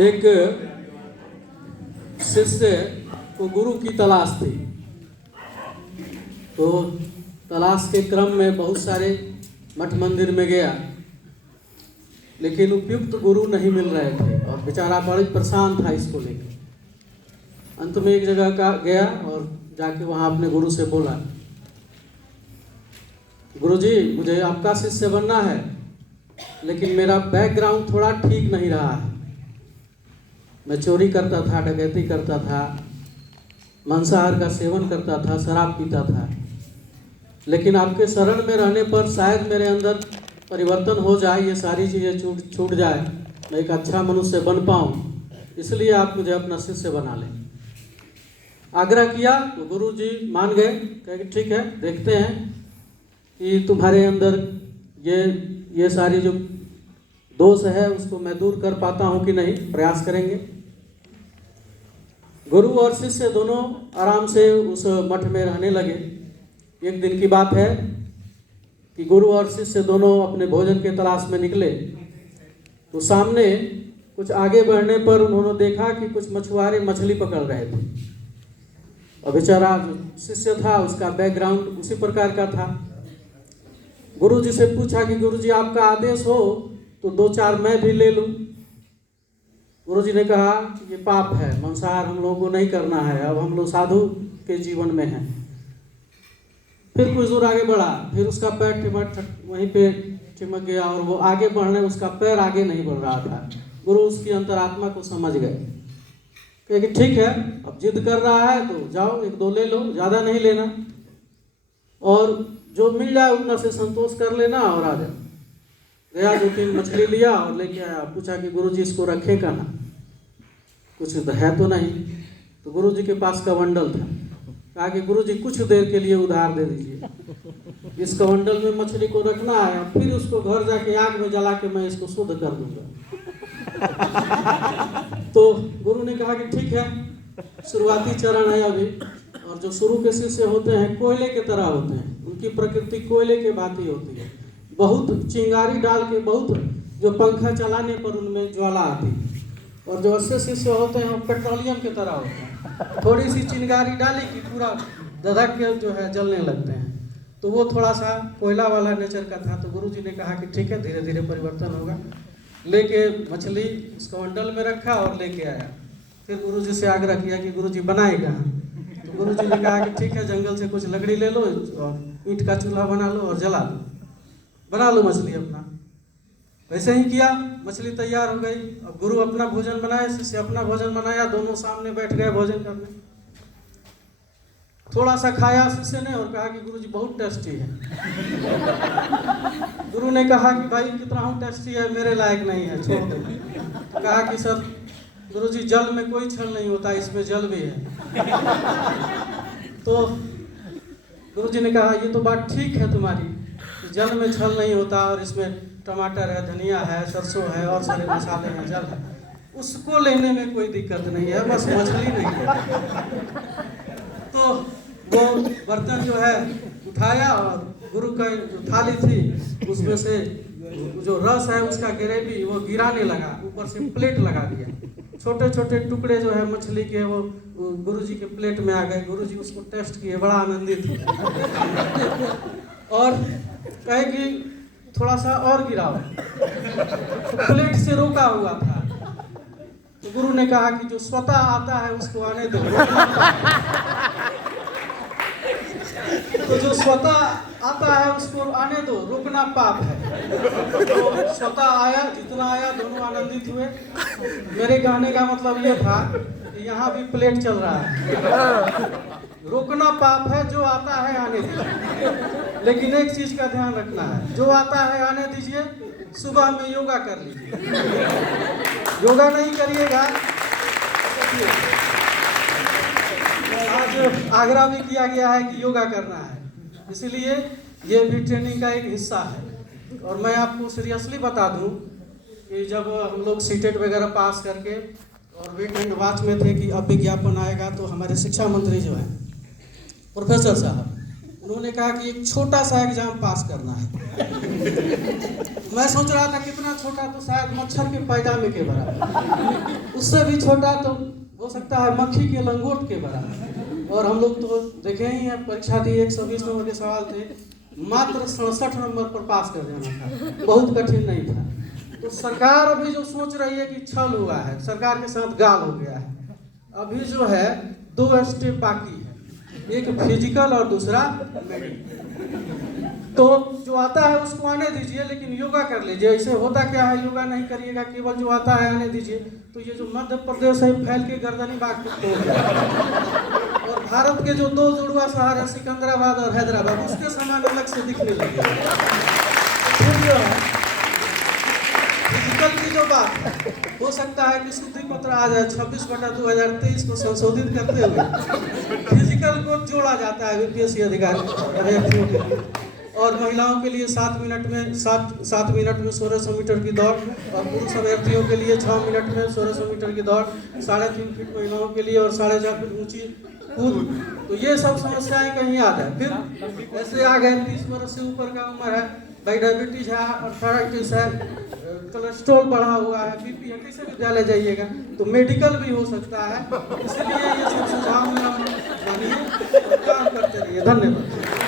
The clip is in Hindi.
एक शिष्य को गुरु की तलाश थी, तो तलाश के क्रम में बहुत सारे मठ मंदिर में गया, लेकिन उपयुक्त गुरु नहीं मिल रहे थे और बेचारा बड़ी परेशान था इसको लेकर। अंत में एक जगह का गया और जाके वहाँ अपने गुरु से बोला, गुरुजी मुझे आपका शिष्य बनना है, लेकिन मेरा बैकग्राउंड थोड़ा ठीक नहीं रहा है। मैं चोरी करता था, डकैती करता था, मांसाहार का सेवन करता था, शराब पीता था, लेकिन आपके शरण में रहने पर शायद मेरे अंदर परिवर्तन हो जाए, ये सारी चीज़ें छूट जाए, मैं एक अच्छा मनुष्य बन पाऊँ, इसलिए आप मुझे अपना शिष्य बना लें। आग्रह किया तो गुरु जी मान गए, कहे कि ठीक है, देखते हैं कि तुम्हारे अंदर ये सारी जो दोष है उसको मैं दूर कर पाता हूँ कि नहीं, प्रयास करेंगे। गुरु और शिष्य दोनों आराम से उस मठ में रहने लगे। एक दिन की बात है कि गुरु और शिष्य दोनों अपने भोजन के तलाश में निकले, तो सामने कुछ आगे बढ़ने पर उन्होंने देखा कि कुछ मछुआरे मछली पकड़ रहे थे और बेचारा जो शिष्य था उसका बैकग्राउंड उसी प्रकार का था। गुरु जी से पूछा कि गुरु जी आपका आदेश हो तो 2-4 मैं भी ले लूं। गुरु जी ने कहा कि ये पाप है, मांसाहार हम लोगों को नहीं करना है, अब हम लोग साधु के जीवन में हैं। फिर कुछ दूर आगे बढ़ा, फिर उसका पैर वहीं पे चिमक गया और वो आगे बढ़ने, उसका पैर आगे नहीं बढ़ रहा था। गुरु उसकी अंतरात्मा को समझ गए, कहे कि ठीक है, अब जिद कर रहा है तो जाओ 1-2 ले लो, ज़्यादा नहीं लेना, और जो मिल जाए उतना से संतोष कर लेना और आ जाओ। गया 2-3 मछली लिया और लेके आया। पूछा कि गुरुजी इसको रखें कहाँ, कुछ है तो नहीं। तो गुरुजी के पास कमंडल था। कहा कि गुरुजी कुछ देर के लिए उधार दे दीजिए, इस कमंडल में मछली को रखना है और फिर उसको घर जाके आग में जला के मैं इसको शुद्ध कर दूंगा। तो गुरु ने कहा कि ठीक है, शुरुआती चरण है अभी, और जो शुरू के शिष्य होते हैं कोयले के तरह होते हैं, उनकी प्रकृति कोयले के भांति होती है। बहुत चिंगारी डाल के, बहुत जो पंखा चलाने पर उनमें ज्वाला आती है, और जो अच्छे शिष्य होते हैं वो पेट्रोलियम के तरह होते हैं, थोड़ी सी चिंगारी डाली कि पूरा धधक के जो है जलने लगते हैं। तो वो थोड़ा सा कोयला वाला नेचर का था। तो गुरुजी ने कहा कि ठीक है, धीरे धीरे परिवर्तन होगा। लेके मछली उसको मंडल में रखा और लेके आया। फिर गुरुजी से आग्रह किया कि गुरुजी बनाए कहाँ। तो गुरुजी ने कहा कि ठीक है, जंगल से कुछ लकड़ी ले लो और ईंट का चूल्हा बना लो और जला लो, बना लो मछली अपना। वैसे ही किया, मछली तैयार हो गई। अब गुरु अपना भोजन बनाए, शिष्य अपना भोजन बनाया, दोनों सामने बैठ गए भोजन करने। थोड़ा सा खाया शिष्य ने और कहा कि गुरुजी बहुत टेस्टी है। गुरु ने कहा कि भाई कितना हूँ टेस्टी है, मेरे लायक नहीं है, छोड़ दो। कहा कि सर गुरुजी जल में कोई छल नहीं होता, इसमें जल भी है। तो गुरुजी ने कहा ये तो बात ठीक है तुम्हारी, जल में छल नहीं होता और इसमें टमाटर है, धनिया है, सरसों है और सारे मसाले हैं, जल है, उसको लेने में कोई दिक्कत नहीं है, बस मछली नहीं है। तो वो बर्तन जो है उठाया और गुरु का जो थाली थी उसमें से जो रस है उसका ग्रेवी वो गिराने लगा, ऊपर से प्लेट लगा दिया। छोटे छोटे टुकड़े जो है मछली के वो गुरुजी के प्लेट में आ गए। गुरुजी उसको टेस्ट किए, बड़ा आनंदित थे और कहे कि थोड़ा सा और गिराओ। तो प्लेट से रोका हुआ था। तो गुरु ने कहा कि जो स्वतः आता है उसको आने दो। तो जो स्वतः आता है उसको आने दो, रोकना पाप है। तो स्वतः आया, जितना आया दोनों आनंदित हुए। मेरे कहने का मतलब ये था कि यहाँ भी प्लेट चल रहा है, रोकना पाप है, जो आता है आने दीजिए। लेकिन एक चीज का ध्यान रखना है, जो आता है आने दीजिए, सुबह में योगा कर लीजिए। योगा नहीं करिएगा। आज आग्रह भी किया गया है कि योगा करना है, इसलिए ये भी ट्रेनिंग का एक हिस्सा है। और मैं आपको सीरियसली बता दूं कि जब हम लोग सीटेट वगैरह पास करके और वेट एंड वॉच में थे कि अब विज्ञापन आएगा, तो हमारे शिक्षा मंत्री जो है प्रोफेसर साहब, उन्होंने कहा कि एक छोटा सा एग्जाम पास करना है। मैं सोच रहा था कितना छोटा, तो शायद मच्छर के पैजामे के बराबर, उससे भी छोटा तो हो सकता है मक्खी के लंगोट के बराबर। और हम लोग तो देखे ही हैं, परीक्षा दी 120 नंबर के सवाल थे, मात्र 67 नंबर पर पास कर जाना था, बहुत कठिन नहीं था। तो सरकार अभी जो सोच रही है कि छल हुआ है, सरकार के साथ गाल हो गया है। अभी जो है 2 स्टेप बाकी है, एक फिजिकल और दूसरा मेडिकल। तो जो आता है उसको आने दीजिए, लेकिन योगा कर लीजिए। ऐसे होता क्या है, योगा नहीं करिएगा, केवल जो आता है आने दीजिए, तो ये जो मध्य प्रदेश है फैल के गर्दनी बाग को तोड़ जाएगा। और भारत के जो 2 जुड़वा शहर है, सिकंदराबाद और हैदराबाद, उसके समान अलग से दिखने लगे। फिर जो है फिजिकल की जो बात है, हो सकता है कि शुद्धि पत्र आ जाए 26/2023 को संशोधित करते हुए फिजिकल को जोड़ा जाता है यूपीएससी अधिकारी अभ्यर्थियों के लिए। और महिलाओं के लिए 7 मिनट में 1600 मीटर की दौड़, और पुरुष अभ्यर्थियों के लिए 6 मिनट में 1600 मीटर की दौड़, 3.5 फीट महिलाओं के लिए और 4.5 फीट ऊंची कूद। तो ये सब समस्याएं कहीं आ जाए। फिर ऐसे आ गए 30 वर्ष से ऊपर का उम्र है, भाई डायबिटीज है, अर्थराइटिस है, कोलेस्ट्रॉल बढ़ा हुआ है, बीपी है, कैसे विद्यालय जाइएगा? तो मेडिकल भी हो सकता है। इसलिए ये सब सुझाव मेरा मानिए, काम करते रहिए। धन्यवाद।